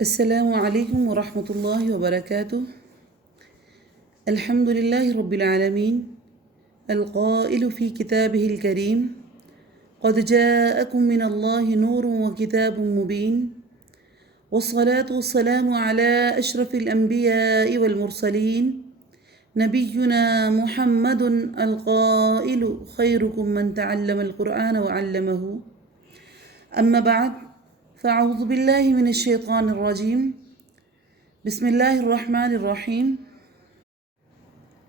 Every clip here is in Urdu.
السلام علیکم ورحمۃ اللہ وبرکاتہ۔ الحمد للہ رب العالمین القائل فی کتابہ الکریم قد جاءکم من اللہ نور وکتاب مبین والصلاة والسلام علی اشرف الانبیاء والمرسلین نبینا محمد القائل خیرکم من تعلم القرآن وعلمہ اما بعد فاعوذ باللہ من الشیطان الرجیم بسم اللہ الرحمن الرحیم۔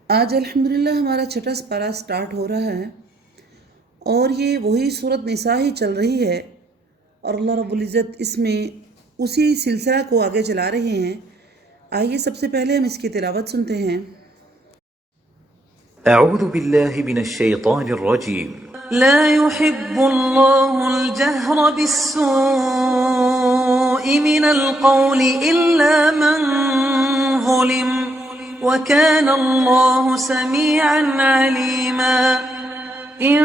آج الحمدللہ ہمارا چھٹا پارہ سٹارٹ ہو رہا ہے اور یہ وہی سورۃ نساء ہی چل رہی ہے اور اللہ رب العزت اس میں اسی سلسلہ کو آگے چلا رہے ہیں۔ آئیے سب سے پہلے ہم اس کی تلاوت سنتے ہیں۔ أعوذ بالله من الشيطان الرجيم. لا يحب الله الجهر بالسوء من القول إلا من ظلم وكان الله سميعا عليما. إن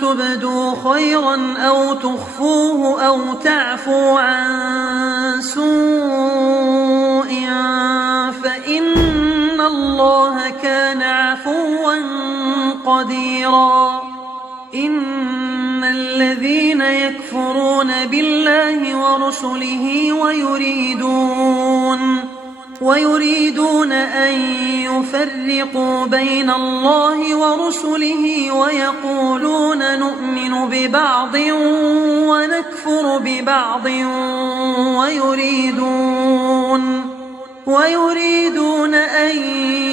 تبدوا خيرا أو تخفوه أو تعفوا عن سوء فإن الله كان عفوا قديرا. إن الذين يكفرون بالله ورسله ويريدون أن يفرقوا بين الله ورسله ويقولون نؤمن ببعض ونكفر ببعض ويريدون أن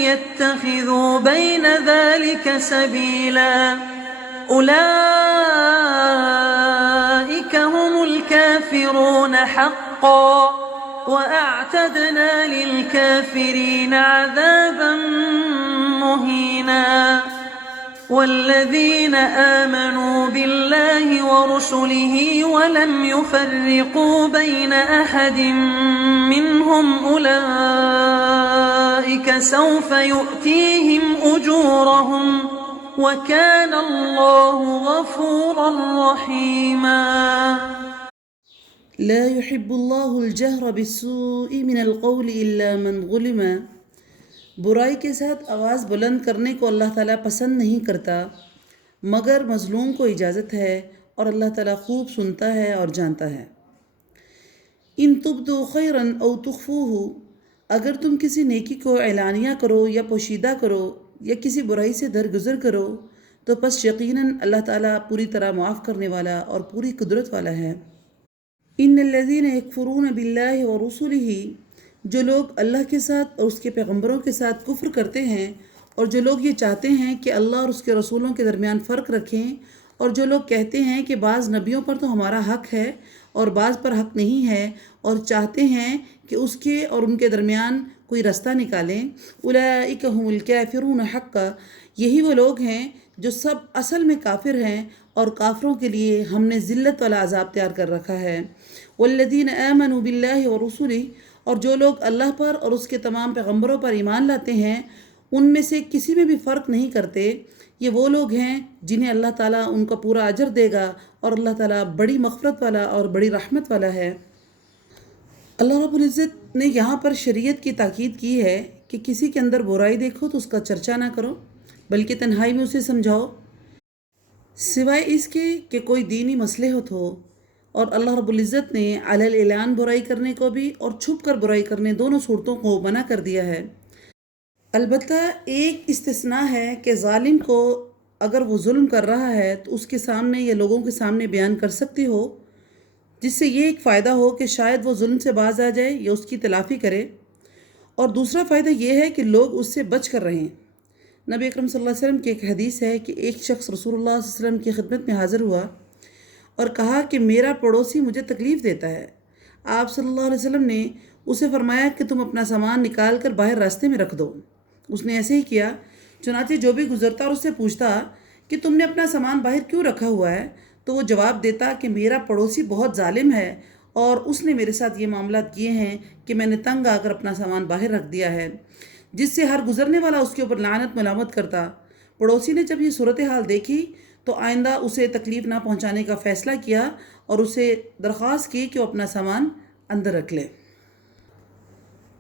يتخذوا بين ذلك سبيلا. أولئك هم الكافرون حقا وأعتدنا للكافرين عذابا مهينا. والذين آمنوا بالله ورسله ولم يفرقوا بين أحد منهم أولئك سوف يؤتيهم أجورهم وكان الله غفورا رحيما. لا يحب اللہ الجہر بالسوء من القول الا من ظلم۔ برائی کے ساتھ آواز بلند کرنے کو اللہ تعالیٰ پسند نہیں کرتا مگر مظلوم کو اجازت ہے اور اللہ تعالیٰ خوب سنتا ہے اور جانتا ہے۔ ان تبدوا خیرا او تخفوہ، اگر تم کسی نیکی کو اعلانیہ کرو یا پوشیدہ کرو یا کسی برائی سے درگزر کرو تو پس یقیناً اللہ تعالیٰ پوری طرح معاف کرنے والا اور پوری قدرت والا ہے۔ ان الذین یکفرون باللہ ورسلہ، جو لوگ اللہ کے ساتھ اور اس کے پیغمبروں کے ساتھ کفر کرتے ہیں اور جو لوگ یہ چاہتے ہیں کہ اللہ اور اس کے رسولوں کے درمیان فرق رکھیں اور جو لوگ کہتے ہیں کہ بعض نبیوں پر تو ہمارا حق ہے اور بعض پر حق نہیں ہے اور چاہتے ہیں کہ اس کے اور ان کے درمیان کوئی رستہ نکالیں، اولئک هم الکافرون حقا، یہی وہ لوگ ہیں جو سب اصل میں کافر ہیں اور کافروں کے لیے ہم نے ذلت والا عذاب تیار کر رکھا ہے۔ والذین آمنوا باللہ ورسلہ، اور جو لوگ اللہ پر اور اس کے تمام پیغمبروں پر ایمان لاتے ہیں ان میں سے کسی میں بھی فرق نہیں کرتے، یہ وہ لوگ ہیں جنہیں اللہ تعالیٰ ان کا پورا اجر دے گا اور اللہ تعالیٰ بڑی مغفرت والا اور بڑی رحمت والا ہے۔ اللہ رب العزت نے یہاں پر شریعت کی تاکید کی ہے کہ کسی کے اندر برائی دیکھو تو اس کا چرچا نہ کرو بلکہ تنہائی میں اسے سمجھاؤ، سوائے اس کے کہ کوئی دینی مصلحت ہو۔ اور اللہ رب العزت نے علی الاعلان برائی کرنے کو بھی اور چھپ کر برائی کرنے دونوں صورتوں کو منع کر دیا ہے۔ البتہ ایک استثناء ہے کہ ظالم کو اگر وہ ظلم کر رہا ہے تو اس کے سامنے یا لوگوں کے سامنے بیان کر سکتی ہو، جس سے یہ ایک فائدہ ہو کہ شاید وہ ظلم سے باز آ جائے یا اس کی تلافی کرے، اور دوسرا فائدہ یہ ہے کہ لوگ اس سے بچ کر رہیں۔ نبی اکرم صلی اللہ علیہ وسلم کی ایک حدیث ہے کہ ایک شخص رسول اللہ صلی اللہ علیہ وسلم کی خدمت میں حاضر ہوا اور کہا کہ میرا پڑوسی مجھے تکلیف دیتا ہے۔ آپ صلی اللہ علیہ وسلم نے اسے فرمایا کہ تم اپنا سامان نکال کر باہر راستے میں رکھ دو۔ اس نے ایسے ہی کیا، چنانچہ جو بھی گزرتا اور اس سے پوچھتا کہ تم نے اپنا سامان باہر کیوں رکھا ہوا ہے تو وہ جواب دیتا کہ میرا پڑوسی بہت ظالم ہے اور اس نے میرے ساتھ یہ معاملات کیے ہیں کہ میں نے تنگ آ کر اپنا سامان باہر رکھ دیا ہے، جس سے ہر گزرنے والا اس کے اوپر لعنت ملامت کرتا۔ پڑوسی نے جب یہ صورتحال دیکھی تو آئندہ اسے تکلیف نہ پہنچانے کا فیصلہ کیا اور اسے درخواست کی کہ وہ اپنا سامان اندر رکھ لے۔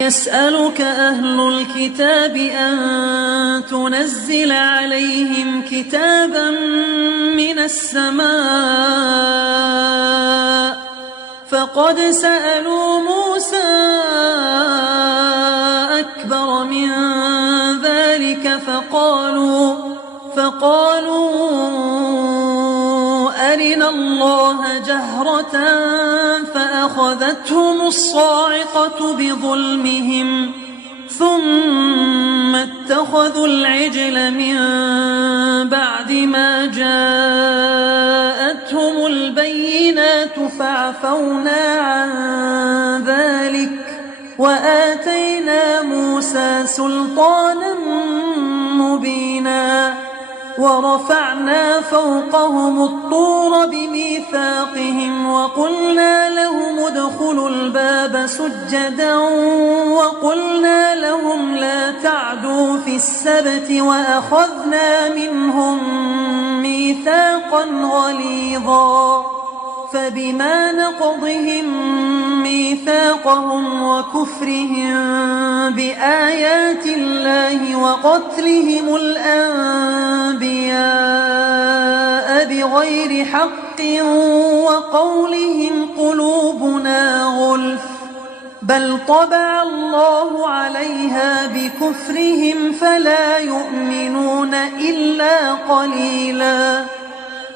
يسألك أهل الكتاب أن تنزل عليهم كتابا من السماء فقد سألوا موسى أكبر من ذلك فقالوا أرنا الله جهرة فأخذتهم الصاعقة بظلمهم ثم اتخذوا العجل من بعد ما جاءتهم البينات فعفونا عن ذلك وآتينا موسى سلطانا مبينا ورفعنا فوقهم الطور بميثاقهم وقلنا لهم ادخلوا الباب سجدا وقلنا لهم لا تعدوا في السبت وأخذنا منهم ميثاقا غليظا فبما نقضهم ميثاقهم وكفرهم بآيات الله وقتلهم الأنبياء بغير حق وقولهم قلوبنا غلف بل طبع الله عليها بكفرهم فلا يؤمنون إلا قليلا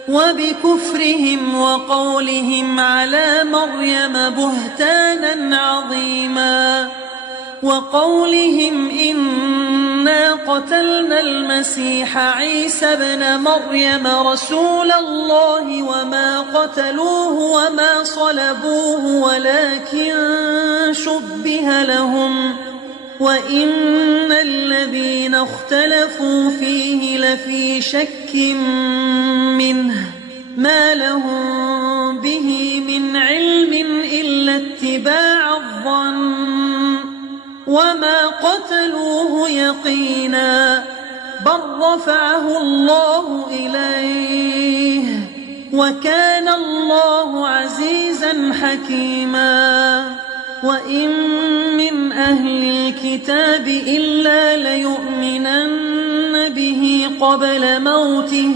وبكفرهم وقولهم على مريم بهتانا عظيما وقولهم إنا قتلنا المسيح عيسى ابن مريم رسول الله وما قتلوه وما صلبوه ولكن شبه لهم وإن الذين اختلفوا فيه لفي شك منه ما لهم به من علم إلا اتباع الظن وما قتلوه يقينا بل رفعه الله إليه وكان الله عزيزا حكيما وإن من أهل الكتاب إلا ليؤمنن به قبل موته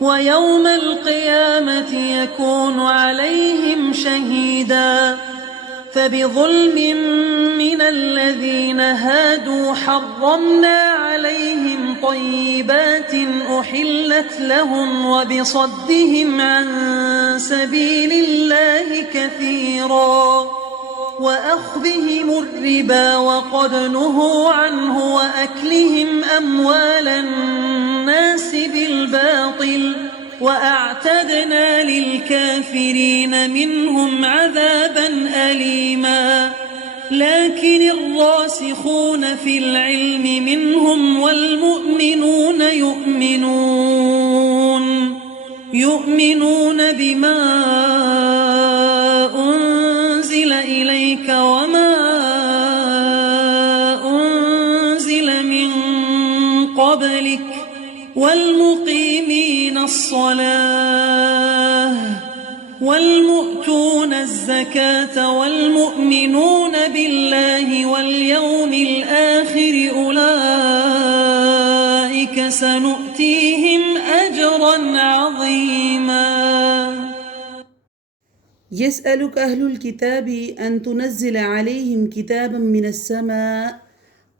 ويوم القيامة يكون عليهم شهيدا فبظلم من الذين هادوا حرمنا عليهم طيبات أحلت لهم وبصدهم عن سبيل الله كثيرا وأخذهم الربا وقد نهوا عنه وأكلهم أموال الناس بالباطل وأعتدنا للكافرين منهم عذابا أليما لكن الراسخون في العلم منهم والمؤمنون يؤمنون بما أنزل إليك وما أنزل من قبلك والمقيمين الصلاة والمؤتون الزكاة والمؤمنون بالله واليوم الآخر أولئك سنؤتيهم أجرا عظيما يسألك أهل الكتاب أن تنزل عليهم كتابا من السماء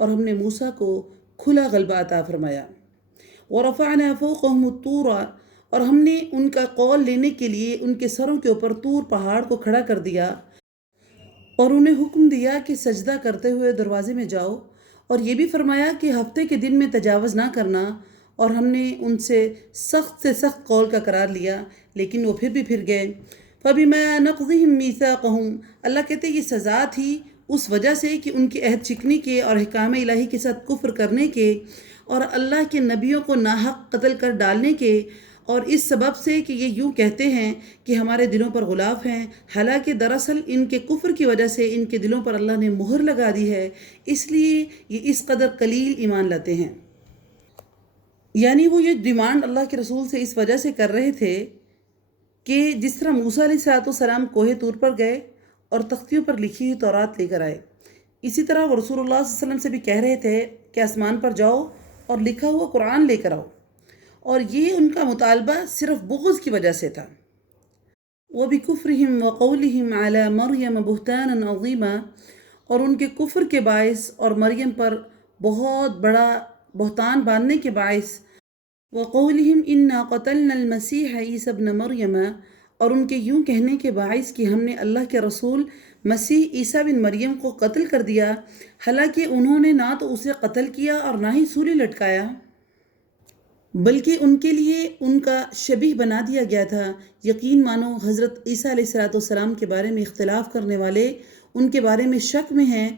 اور ہم نے موسیٰ کو کھلا غلبہ عطا فرمایا۔ وَرَفَعْنَا فَوْقَهُمُ الطُّورَ، اور ہم نے ان کا قول لینے کے لیے ان کے سروں کے اوپر طور پہاڑ کو کھڑا کر دیا، اور انہیں حکم دیا کہ سجدہ کرتے ہوئے دروازے میں جاؤ، اور یہ بھی فرمایا کہ ہفتے کے دن میں تجاوز نہ کرنا، اور ہم نے ان سے سخت قول کا قرار لیا، لیکن وہ پھر بھی پھر گئے۔ فَبِمَا نَقْضِهِمْ مِيثَاقَهُمْ، اللہ کہتے ہیں یہ سزا تھی اس وجہ سے کہ ان کے عہد چکنے کے اور احکام الہی کے ساتھ کفر کرنے کے، اور اللہ کے نبیوں کو ناحق قتل کر ڈالنے کے، اور اس سبب سے کہ یہ یوں کہتے ہیں کہ ہمارے دلوں پر غلاف ہیں، حالانکہ دراصل ان کے کفر کی وجہ سے ان کے دلوں پر اللہ نے مہر لگا دی ہے، اس لیے یہ اس قدر قلیل ایمان لاتے ہیں۔ یعنی وہ یہ ڈیمانڈ اللہ کے رسول سے اس وجہ سے کر رہے تھے کہ جس طرح موسیٰ علیہ السلام کوہ طور پر گئے اور تختیوں پر لکھی ہوئی تورات لے کر آئے، اسی طرح وہ رسول اللہ صلی اللہ علیہ وسلم سے بھی کہہ رہے تھے کہ آسمان پر جاؤ اور لکھا ہوا قرآن لے کر آؤ، اور یہ ان کا مطالبہ صرف بغض کی وجہ سے تھا۔ وَبِكُفْرِهِمْ وَقَوْلِهِمْ عَلَى مَرْيَمَ بُهْتَانًا عَظِيمًا، اور ان کے کفر کے باعث اور مریم پر بہت بڑا بہتان باندھنے کے باعث، وَقَوْلِهِمْ إِنَّا قَتَلْنَا الْمَسِيحَ عِيسَى ابْنَ مَرْيَمَ، اور ان کے یوں کہنے کے باعث کہ ہم نے اللہ کے رسول مسیح عیسیٰ بن مریم کو قتل کر دیا، حالانکہ انہوں نے نہ تو اسے قتل کیا اور نہ ہی سولی لٹکایا، بلکہ ان کے لیے ان کا شبیہ بنا دیا گیا تھا۔ یقین مانو حضرت عیسیٰ علیہ السلام کے بارے میں اختلاف کرنے والے ان کے بارے میں شک میں ہیں،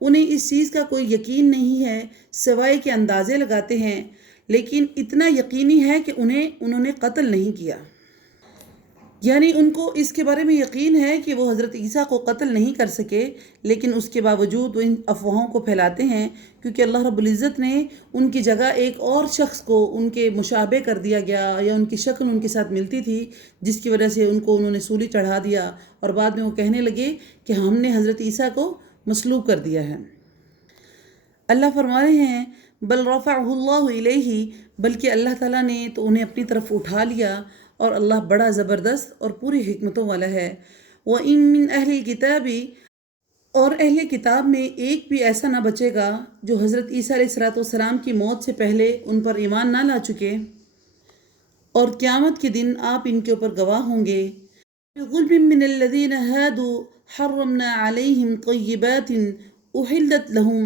انہیں اس چیز کا کوئی یقین نہیں ہے سوائے کہ اندازے لگاتے ہیں، لیکن اتنا یقینی ہے کہ انہوں نے قتل نہیں کیا۔ یعنی ان کو اس کے بارے میں یقین ہے کہ وہ حضرت عیسیٰ کو قتل نہیں کر سکے، لیکن اس کے باوجود وہ ان افواہوں کو پھیلاتے ہیں، کیونکہ اللہ رب العزت نے ان کی جگہ ایک اور شخص کو ان کے مشابہ کر دیا گیا، یا ان کی شکل ان کے ساتھ ملتی تھی، جس کی وجہ سے انہوں نے سولی چڑھا دیا، اور بعد میں وہ کہنے لگے کہ ہم نے حضرت عیسیٰ کو مصلوب کر دیا ہے۔ اللہ فرما رہے ہیں بل رفعہ اللہ الیہ، بلکہ اللہ تعالیٰ نے تو انہیں اپنی طرف اٹھا لیا، اور اللہ بڑا زبردست اور پوری حکمتوں والا ہے۔ وَإِن مِّنْ أَهْلِ الْكِتَابِ، اور اہل کتاب میں ایک بھی ایسا نہ بچے گا جو حضرت عیسیٰ علیہ السلام کی موت سے پہلے ان پر ایمان نہ لا چکے، اور قیامت کے دن آپ ان کے اوپر گواہ ہوں گے۔ بِظُلْمٍ مِّنَ الَّذِينَ هَادُوا حَرَّمْنَا عَلَيْهِمْ طَيِّبَاتٍ أُحِلَّتْ لَهُمْ،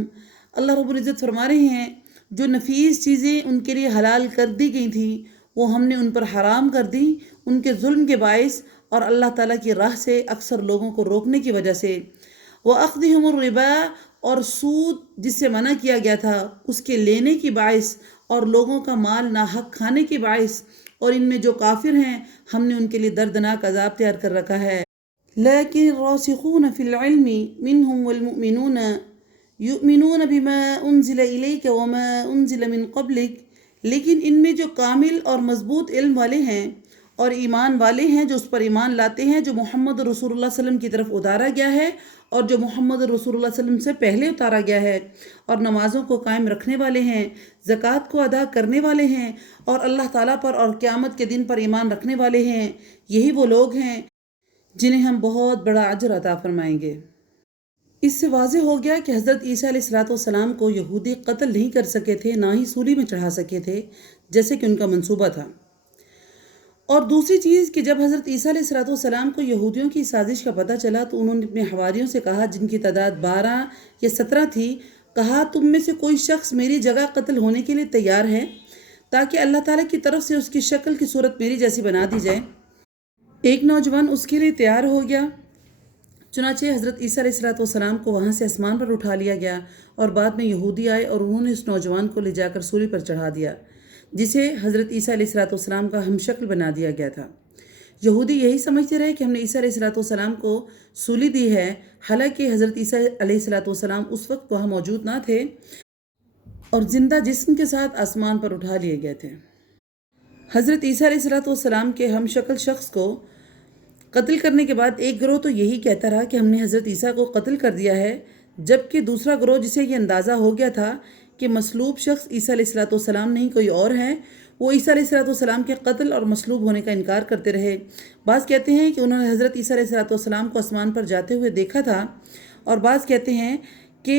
اللہ رب العزت فرما رہے ہیں جو نفیس چیزیں ان کے لیے حلال کر دی گئی تھیں وہ ہم نے ان پر حرام کر دی ان کے ظلم کے باعث، اور اللہ تعالیٰ کی راہ سے اکثر لوگوں کو روکنے کی وجہ سے۔ وَأَخْذِهِمُ الرِّبَا، اور سود جس سے منع کیا گیا تھا اس کے لینے کی باعث، اور لوگوں کا مال ناحق کھانے کی باعث، اور ان میں جو کافر ہیں ہم نے ان کے لیے دردناک عذاب تیار کر رکھا ہے۔ لَكِنِ الرَّاسِخُونَ فِي الْعِلْمِ مِنْهُمْ وَالْمُؤْمِنُونَ يُؤْمِنُونَ بِمَا أُنزِلَ إِلَيْكَ وَمَا أُنزِلَ مِن قَبْلِكَ، لیکن ان میں جو کامل اور مضبوط علم والے ہیں اور ایمان والے ہیں جو اس پر ایمان لاتے ہیں جو محمد رسول اللہ صلی اللہ علیہ وسلم کی طرف اتارا گیا ہے، اور جو محمد رسول اللہ صلی اللہ علیہ وسلم سے پہلے اتارا گیا ہے، اور نمازوں کو قائم رکھنے والے ہیں، زکوٰۃ کو ادا کرنے والے ہیں، اور اللہ تعالیٰ پر اور قیامت کے دن پر ایمان رکھنے والے ہیں، یہی وہ لوگ ہیں جنہیں ہم بہت بڑا اجر عطا فرمائیں گے۔ اس سے واضح ہو گیا کہ حضرت عیسیٰ علیہ السلام کو یہودی قتل نہیں کر سکے تھے، نہ ہی سولی میں چڑھا سکے تھے جیسے کہ ان کا منصوبہ تھا۔ اور دوسری چیز کہ جب حضرت عیسیٰ علیہ السلام کو یہودیوں کی سازش کا پتہ چلا تو انہوں نے اپنے حواریوں سے کہا، جن کی تعداد 12 یا 17 تھی، کہا تم میں سے کوئی شخص میری جگہ قتل ہونے کے لیے تیار ہے تاکہ اللہ تعالیٰ کی طرف سے اس کی شکل کی صورت میری جیسی بنا دی جائے۔ ایک نوجوان اس کے لیے تیار ہو گیا، چنانچہ حضرت عیسیٰ علیہ السلام کو وہاں سے آسمان پر اٹھا لیا گیا، اور بعد میں یہودی آئے اور انہوں نے اس نوجوان کو لے جا کر سولی پر چڑھا دیا، جسے حضرت عیسیٰ علیہ السلام کا ہم شکل بنا دیا گیا تھا۔ یہودی یہی سمجھتے رہے کہ ہم نے عیسیٰ علیہ السلام کو سولی دی ہے، حالانکہ حضرت عیسیٰ علیہ السلام اس وقت وہاں موجود نہ تھے اور زندہ جسم کے ساتھ آسمان پر اٹھا لیے گئے تھے۔ حضرت عیسیٰ علیہ السلام کے ہم شکل شخص کو قتل کرنے کے بعد ایک گروہ تو یہی کہتا رہا کہ ہم نے حضرت عیسیٰ کو قتل کر دیا ہے، جبکہ دوسرا گروہ جسے یہ اندازہ ہو گیا تھا کہ مصلوب شخص عیسیٰ علیہ السلام نہیں کوئی اور ہے، وہ عیسیٰ علیہ السلام کے قتل اور مصلوب ہونے کا انکار کرتے رہے۔ بعض کہتے ہیں کہ انہوں نے حضرت عیسیٰ علیہ السلام کو آسمان پر جاتے ہوئے دیکھا تھا، اور بعض کہتے ہیں کہ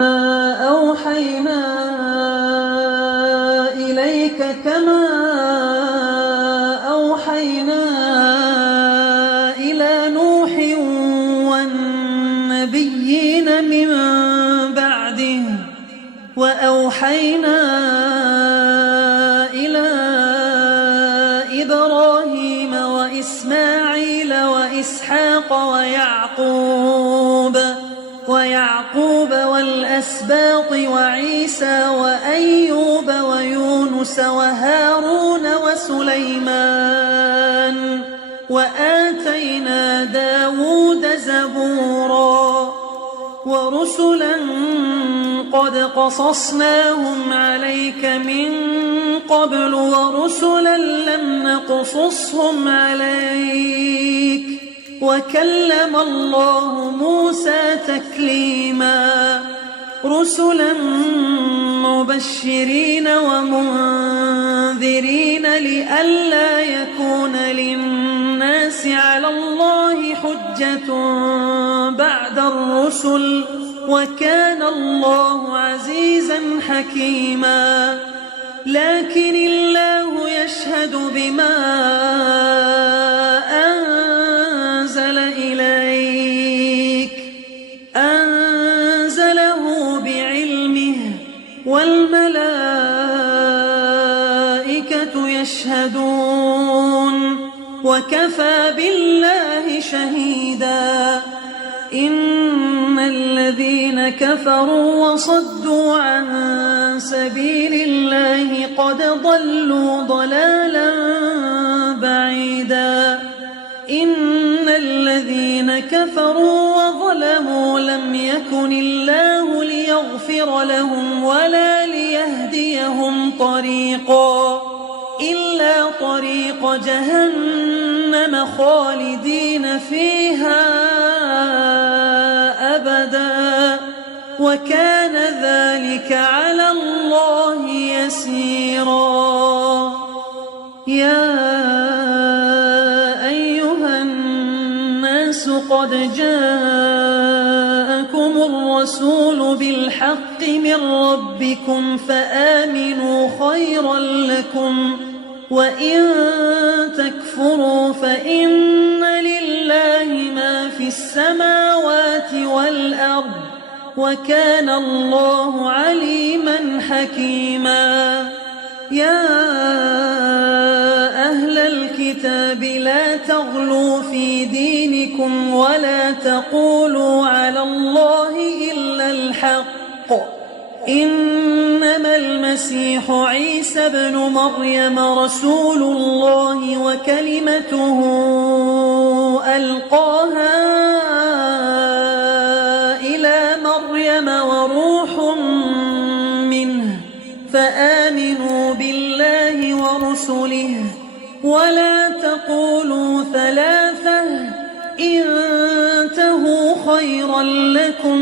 أوحينا إليك كما أوحينا إلى نوح والنبيين من بعده وأوحينا إلى إبراهيم وإسماعيل وإسحاق ويعقوب والأسباط وعيسى وأيوب ويونس وهارون وسليمان وآتينا داود زبورا ورسلا قد قصصناهم عليك من قبل ورسلا لم نقصصهم عليك وكلم الله موسى تكليما رسلا مبشرين ومنذرين لئلا يكون للناس على الله حجة بعد الرسل وكان الله عزيزا حكيما لكن الله يشهد بما أنزل إليك أنزله بعلمه والملائكة يشهدون وكفى بالله شهيدا إن الذين كفروا وصدوا عن سبيل الله قد ضلوا ضلالا بعيدا إن الذين كفروا وظلموا لم يكن الله ليغفر لهم ولا ليهديهم طريقا إلا طريق جهنم خالدين فيها أبدا وكان ذلك على الله يسيرا يا أيها الناس قد جاءكم الرسول بالحق من ربكم فآمنوا خيرا لكم وإن تكفروا فإن لله ما في السماوات والأرض وكان الله عليما حكيما يا أهل الكتاب لا تغلوا في دينكم ولا تقولوا على الله إلا الحق إنما المسيح عيسى ابن مريم رسول الله وكلمته ألقاها إلى مريم وروح منه فآمنوا بالله ورسله ولا تقولوا ثلاثة انتهوا خيرا لكم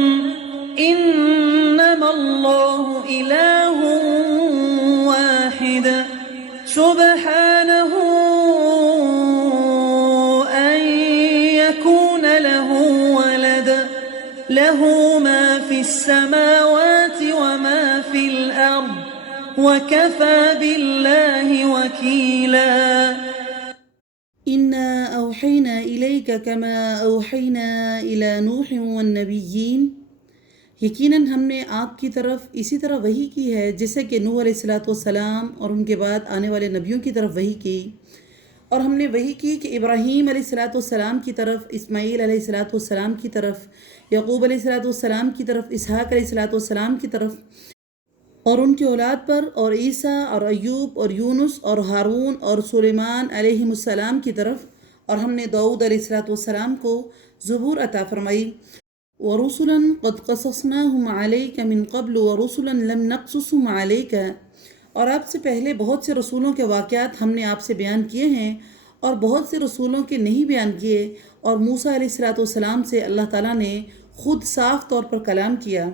إنما الله إله واحد سبحانه أن يكون له ولد له ما في السماوات وما في الأرض وكفى بالله وكيلا إِنَّا أَوْحَيْنَا إِلَيْكَ كَمَا أَوْحَيْنَا إِلَى نُوحٍ وَالنَّبِيِّينَ، یقیناً ہم نے آپ کی طرف اسی طرح وحی کی ہے جیسے کہ نوح علیہ الصلاۃ والسلام اور ان کے بعد آنے والے نبیوں کی طرف وحی کی، اور ہم نے وحی کی کہ ابراہیم علیہ الصلاۃ والسلام کی طرف، اسماعیل علیہ الصلاۃ والسلام کی طرف، یعقوب علیہ الصلاۃ والسلام کی طرف، اسحاق علیہ الصلاۃ والسلام کی طرف، اور ان کی اولاد پر، اور عیسیٰ اور ایوب اور یونس اور ہارون اور سلیمان علیہ السلام کی طرف، اور ہم نے داؤد علیہ الصلاۃ والسلام کو زبور عطا فرمائی، وَرُسُلًا قَدْ قَصَصْنَاهُمْ عَلَيْكَ مِن قَبْلُ وَرُسُلًا لَمْ نَقْصُصْهُمْ عَلَيْكَ، اور آپ سے پہلے بہت سے رسولوں کے واقعات ہم نے آپ سے بیان کیے ہیں اور بہت سے رسولوں کے نہیں بیان کیے، اور موسیٰ علیہ الصلاۃ والسلام سے اللہ تعالیٰ نے خود صاف طور پر کلام کیا۔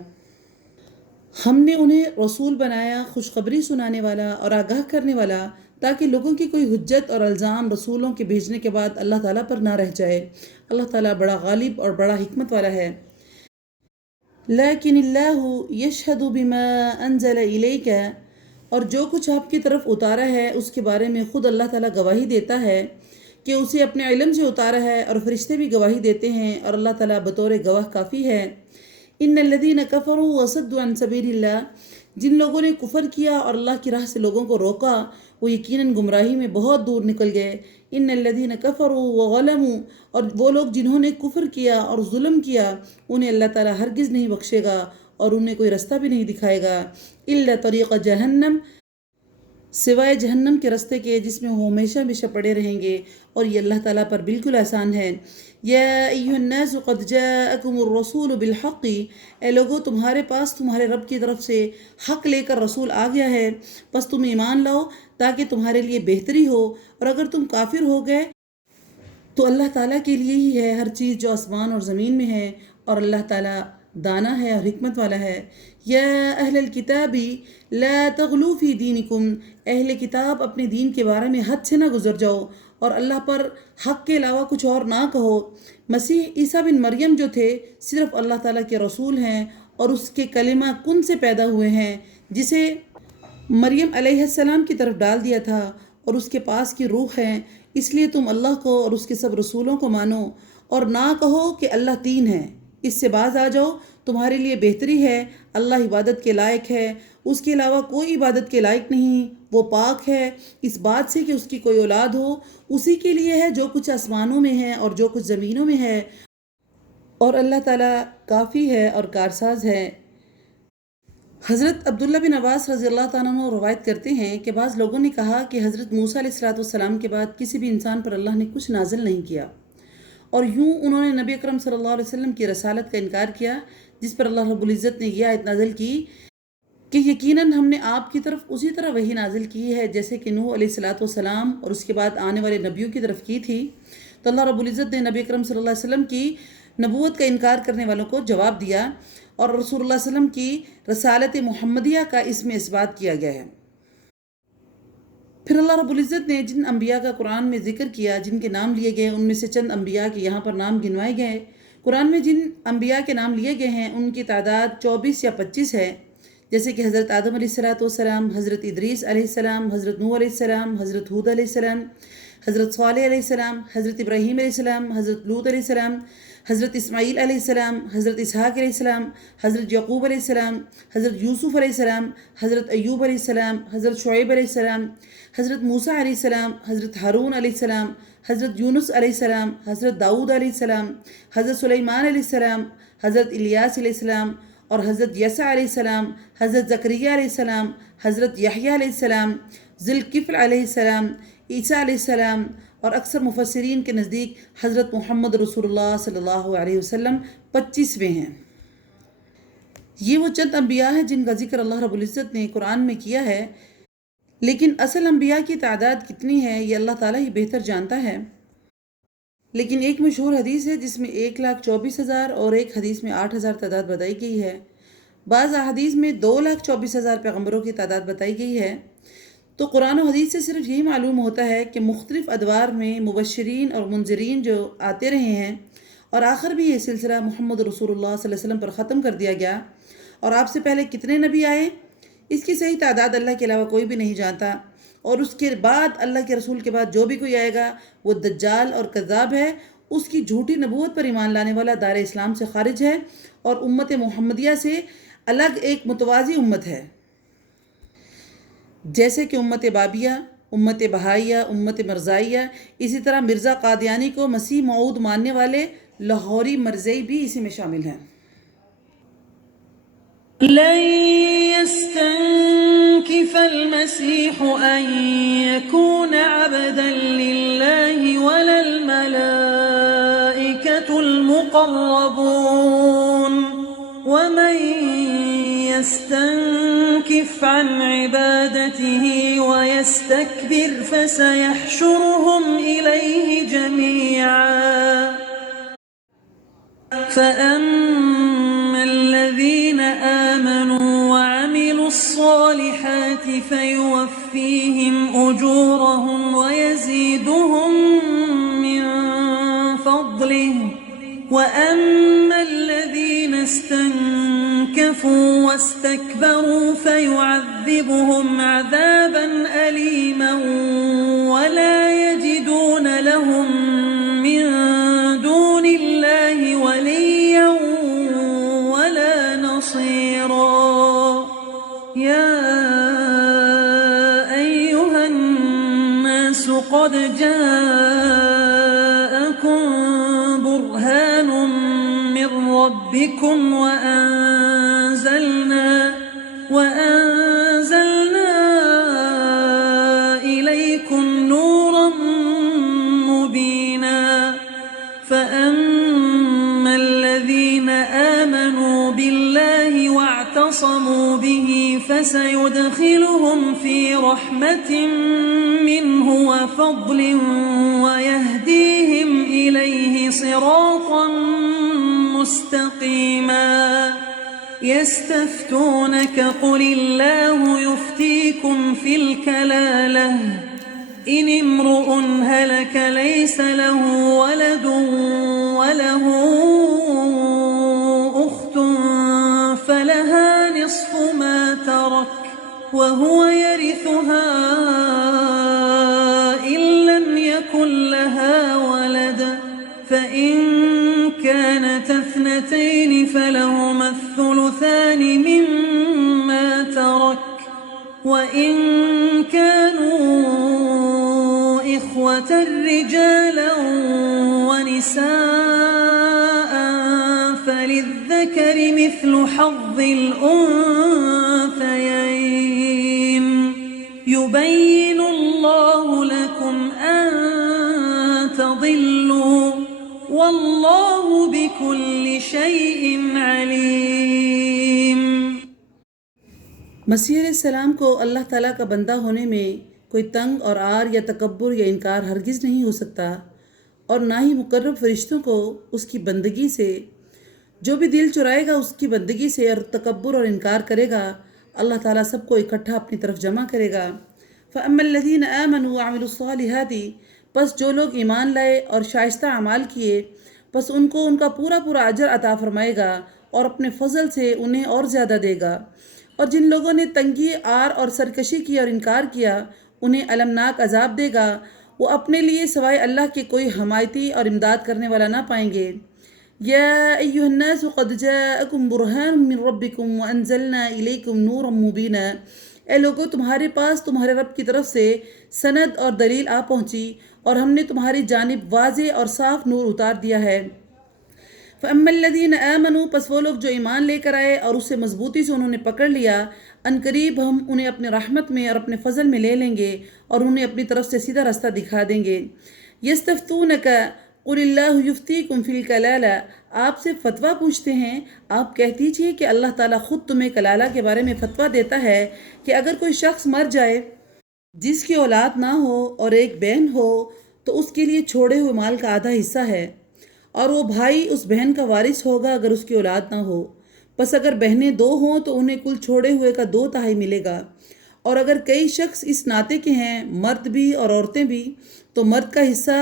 ہم نے انہیں رسول بنایا، خوشخبری سنانے والا اور آگاہ کرنے والا، تاکہ لوگوں کی کوئی حجت اور الزام رسولوں کے بھیجنے کے بعد اللہ تعالیٰ پر نہ رہ جائے۔ اللہ تعالیٰ بڑا غالب اور بڑا حکمت والا ہے۔ لیکن اللہ یشہد بما انزل الیک، اور جو کچھ آپ کی طرف اتارا ہے اس کے بارے میں خود اللہ تعالیٰ گواہی دیتا ہے کہ اسے اپنے علم سے اتارا ہے، اور فرشتے بھی گواہی دیتے ہیں، اور اللہ تعالیٰ بطور گواہ کافی ہے۔ ان الذین کفروا وصدوا عن سبیل اللہ، جن لوگوں نے کفر کیا اور اللہ کی راہ سے لوگوں کو روکا، وہ یقیناً گمراہی میں بہت دور نکل گئے۔ ان الذین کفروا وظلموا، اور وہ لوگ جنہوں نے کفر کیا اور ظلم کیا، انہیں اللہ تعالیٰ ہرگز نہیں بخشے گا اور انہیں کوئی رستہ بھی نہیں دکھائے گا۔ الا طریق جہنم، سوائے جہنم کے رستے کے جس میں وہ ہمیشہ ہمیشہ پڑے رہیں گے، اور یہ اللہ تعالیٰ پر بالکل آسان ہے۔ یا ایھا الناس قد جاءکم الرسول بالحق، اے لوگو تمہارے پاس تمہارے رب کی طرف سے حق لے کر رسول آ گیا ہے، بس تم ایمان لاؤ تاکہ تمہارے لیے بہتری ہو، اور اگر تم کافر ہو گئے تو اللہ تعالیٰ کے لیے ہی ہے ہر چیز جو آسمان اور زمین میں ہے، اور اللہ تعالیٰ دانا ہے اور حکمت والا ہے۔ یا اہل الکتاب لا تغلوا فی دینکم، اہل کتاب اپنے دین کے بارے میں حد سے نہ گزر جاؤ، اور اللہ پر حق کے علاوہ کچھ اور نہ کہو۔ مسیح عیسیٰ بن مریم جو تھے صرف اللہ تعالیٰ کے رسول ہیں، اور اس کے کلمہ کن سے پیدا ہوئے ہیں، جسے مریم علیہ السلام کی طرف ڈال دیا تھا، اور اس کے پاس کی روح ہیں، اس لیے تم اللہ کو اور اس کے سب رسولوں کو مانو، اور نہ کہو کہ اللہ تین ہے، اس سے باز آ جاؤ، تمہارے لیے بہتری ہے، اللہ عبادت کے لائق ہے، اس کے علاوہ کوئی عبادت کے لائق نہیں، وہ پاک ہے اس بات سے کہ اس کی کوئی اولاد ہو، اسی کے لیے ہے جو کچھ آسمانوں میں ہے اور جو کچھ زمینوں میں ہے، اور اللہ تعالیٰ کافی ہے اور کارساز ہے۔ حضرت عبداللہ بن عباس رضی اللہ تعالیٰ عنہ روایت کرتے ہیں کہ بعض لوگوں نے کہا کہ حضرت موسیٰ علیہ السلام کے بعد کسی بھی انسان پر اللہ نے کچھ نازل نہیں کیا، اور یوں انہوں نے نبی اکرم صلی اللہ علیہ وسلم کی رسالت کا انکار کیا، جس پر اللہ رب العزت نے یہ آیت نازل کی کہ یقیناً ہم نے آپ کی طرف اسی طرح وحی نازل کی ہے جیسے کہ نوح علیہ الصلاۃ والسلام اور اس کے بعد آنے والے نبیوں کی طرف کی تھی۔ تو اللہ رب العزت نے نبی اکرم صلی اللہ علیہ وسلم کی نبوت کا انکار کرنے والوں کو جواب دیا، اور رسول اللہ صلی اللہ علیہ وسلم کی رسالت محمدیہ کا اس میں اثبات کیا گیا ہے۔ پھر اللہ رب العزت نے جن انبیاء کا قرآن میں ذکر کیا، جن کے نام لیے گئے، ان میں سے چند انبیاء کے یہاں پر نام گنوائے گئے۔ قرآن میں جن انبیاء کے نام لیے گئے ہیں ان کی تعداد 24 یا 25 ہے، جیسے کہ حضرت آدم علیہ الصلاۃ والسلام، حضرت ادریس علیہ السلام، حضرت نوح علیہ السلام، حضرت ہود علیہ السلام، حضرت صالح علیہ السلام، حضرت ابراہیم علیہ السلام، حضرت لوط علیہ السلام، حضرت اسماعیل علیہ السلام، حضرت اسحاق علیہ السلام، حضرت یعقوب علیہ السلام، حضرت یوسف علیہ السلام، حضرت ایوب علیہ السلام، حضرت شعیب علیہ السلام، حضرت موسیٰ علیہ السلام، حضرت ہارون علیہ السلام، حضرت یونس علیہ السلام، حضرت داؤد علیہ السلام، حضرت سلیمان علیہ السلام، حضرت الیاس علیہ السلام، اور حضرت یسع علیہ السلام، حضرت زکریا علیہ السلام، حضرت یحییٰ علیہ السلام، ذوالکفل علیہ السلام، عیسیٰ علیہ السلام، اور اکثر مفسرین کے نزدیک حضرت محمد رسول اللہ صلی اللہ علیہ وسلم 25ویں ہیں۔ یہ وہ چند انبیاء ہیں جن کا ذکر اللہ رب العزت نے قرآن میں کیا ہے، لیکن اصل انبیاء کی تعداد کتنی ہے یہ اللہ تعالیٰ ہی بہتر جانتا ہے۔ لیکن ایک مشہور حدیث ہے جس میں 1,24,000 اور ایک حدیث میں 8,000 تعداد بتائی گئی ہے، بعض احادیث میں 2,24,000 پیغمبروں کی تعداد بتائی گئی ہے۔ تو قرآن و حدیث سے صرف یہی معلوم ہوتا ہے کہ مختلف ادوار میں مبشرین اور منذرین جو آتے رہے ہیں، اور آخر بھی یہ سلسلہ محمد رسول اللہ صلی اللہ علیہ وسلم پر ختم کر دیا گیا۔ اور آپ سے پہلے کتنے نبی آئے اس کی صحیح تعداد اللہ کے علاوہ کوئی بھی نہیں جانتا، اور اس کے بعد اللہ کے رسول کے بعد جو بھی کوئی آئے گا وہ دجال اور کذاب ہے، اس کی جھوٹی نبوت پر ایمان لانے والا دار اسلام سے خارج ہے اور امت محمدیہ سے الگ ایک متوازی امت ہے، جیسے کہ امت بابیہ، امت بہائیہ، امت مرزائیہ، اسی طرح مرزا قادیانی کو مسیح موعود ماننے والے لاہوری مرزئی بھی اسی میں شامل ہیں۔ لن يستنكف المسيح أن يكون عبدا لله ولا الملائكة المقربون ومن يستنكف عن عبادته ويستكبر فسيحشرهم إليه جميعا فأما الذين آمنوا وعملوا الصالحات فيوفيهم أجورهم ويزيدهم من فضله وأما الذين استنكفوا واستكبروا فيعذبهم عذابا أليما ولا يجدون لهم من دون الله وليا ولا نصيرا يا أيها الناس قد جاءكم برهان من ربكم وأنزلنا إليكم نورا مبينا فأما الذين آمنوا بالله واعتصموا به فسيدخلهم في رحمة منه وفضل ويهديهم إليه صراطا مستقيما يستفتونك قل الله يفتيكم في الكلالة إن امرؤ هلك ليس له ولد وله أخت فلها نصف ما ترك وهو يرثها إن لم يكن لها ولد فإن كانت اثنتين فلهما الثلثان مما ترك وإن كانوا إخوة رجالا ونساء فللذكر مثل حظ الأنثيين يبين الله لكم أن تضلوا والله بكل شيء عليم۔ مسیح علیہ السلام کو اللہ تعالیٰ کا بندہ ہونے میں کوئی تنگ اور عار یا تکبر یا انکار ہرگز نہیں ہو سکتا، اور نہ ہی مقرب فرشتوں کو اس کی بندگی سے۔ جو بھی دل چرائے گا اس کی بندگی سے اور تکبر اور انکار کرے گا، اللہ تعالیٰ سب کو اکٹھا اپنی طرف جمع کرے گا۔ فَأَمَّا الَّذِينَ آمَنُوا وَعَمِلُوا الصَّالِحَاتِ، پس جو لوگ ایمان لائے اور شائستہ اعمال کیے، پس ان کو ان کا پورا پورا اجر عطا فرمائے گا اور اپنے فضل سے انہیں اور زیادہ دے گا۔ اور جن لوگوں نے تنگی، عار اور سرکشی کی اور انکار کیا، انہیں المناک عذاب دے گا۔ وہ اپنے لیے سوائے اللہ کے کوئی حمایتی اور امداد کرنے والا نہ پائیں گے۔ یا ایھا الناس قد جاءکم برہان من ربکم وانزلنا الیکم نورا مبینا، اے لوگو تمہارے پاس تمہارے رب کی طرف سے سند اور دلیل آ پہنچی اور ہم نے تمہاری جانب واضح اور صاف نور اتار دیا ہے۔ فَأَمَّا الَّذِينَ آمَنُوا، پس وہ لوگ جو ایمان لے کر آئے اور اسے مضبوطی سے انہوں نے پکڑ لیا، عنقریب ہم انہیں اپنے رحمت میں اور اپنے فضل میں لے لیں گے اور انہیں اپنی طرف سے سیدھا راستہ دکھا دیں گے۔ یستفتونک قل اللہ یفتیکم فی الکلالہ، آپ سے فتویٰ پوچھتے ہیں، آپ کہہ دیجئے کہ اللہ تعالیٰ خود تمہیں کلالہ کے بارے میں فتویٰ دیتا ہے کہ اگر کوئی شخص مر جائے جس کی اولاد نہ ہو اور ایک بہن ہو تو اس کے لیے چھوڑے ہوئے مال کا آدھا حصہ ہے، اور وہ بھائی اس بہن کا وارث ہوگا اگر اس کی اولاد نہ ہو۔ پس اگر بہنیں 2 ہوں تو انہیں کل چھوڑے ہوئے کا 2/3 ملے گا، اور اگر کئی شخص اس ناطے کے ہیں، مرد بھی اور عورتیں بھی، تو مرد کا حصہ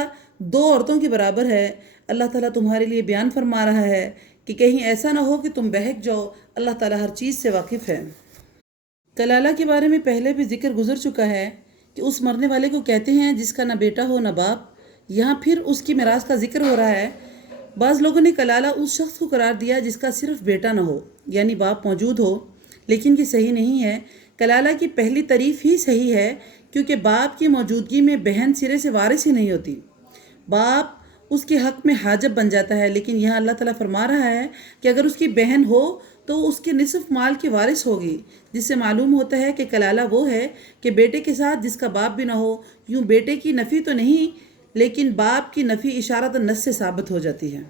2 عورتوں کے برابر ہے۔ اللہ تعالیٰ تمہارے لیے بیان فرما رہا ہے کہ کہیں ایسا نہ ہو کہ تم بہک جاؤ، اللہ تعالیٰ ہر چیز سے واقف ہے۔ کلالہ کے بارے میں پہلے بھی ذکر گزر چکا ہے کہ اس مرنے والے کو کہتے ہیں جس کا نہ بیٹا ہو نہ باپ. یہاں پھر اس کی میراث کا ذکر ہو رہا ہے. بعض لوگوں نے کلالہ اس شخص کو قرار دیا جس کا صرف بیٹا نہ ہو یعنی باپ موجود ہو، لیکن یہ صحیح نہیں ہے. کلالہ کی پہلی تعریف ہی صحیح ہے کیونکہ باپ کی موجودگی میں بہن سرے سے وارث ہی نہیں ہوتی. باپ اس کے حق میں حاجب بن جاتا ہے، لیکن یہاں اللہ تعالیٰ فرما رہا ہے کہ اگر اس کی بہن ہو تو اس کے نصف مال کی وارث ہوگی، جس سے معلوم ہوتا ہے کہ کلالہ وہ ہے کہ بیٹے کے ساتھ جس کا باپ بھی نہ ہو. یوں بیٹے کی نفی تو نہیں لیکن باپ کی نفی اشارۃ النص سے ثابت ہو جاتی ہے.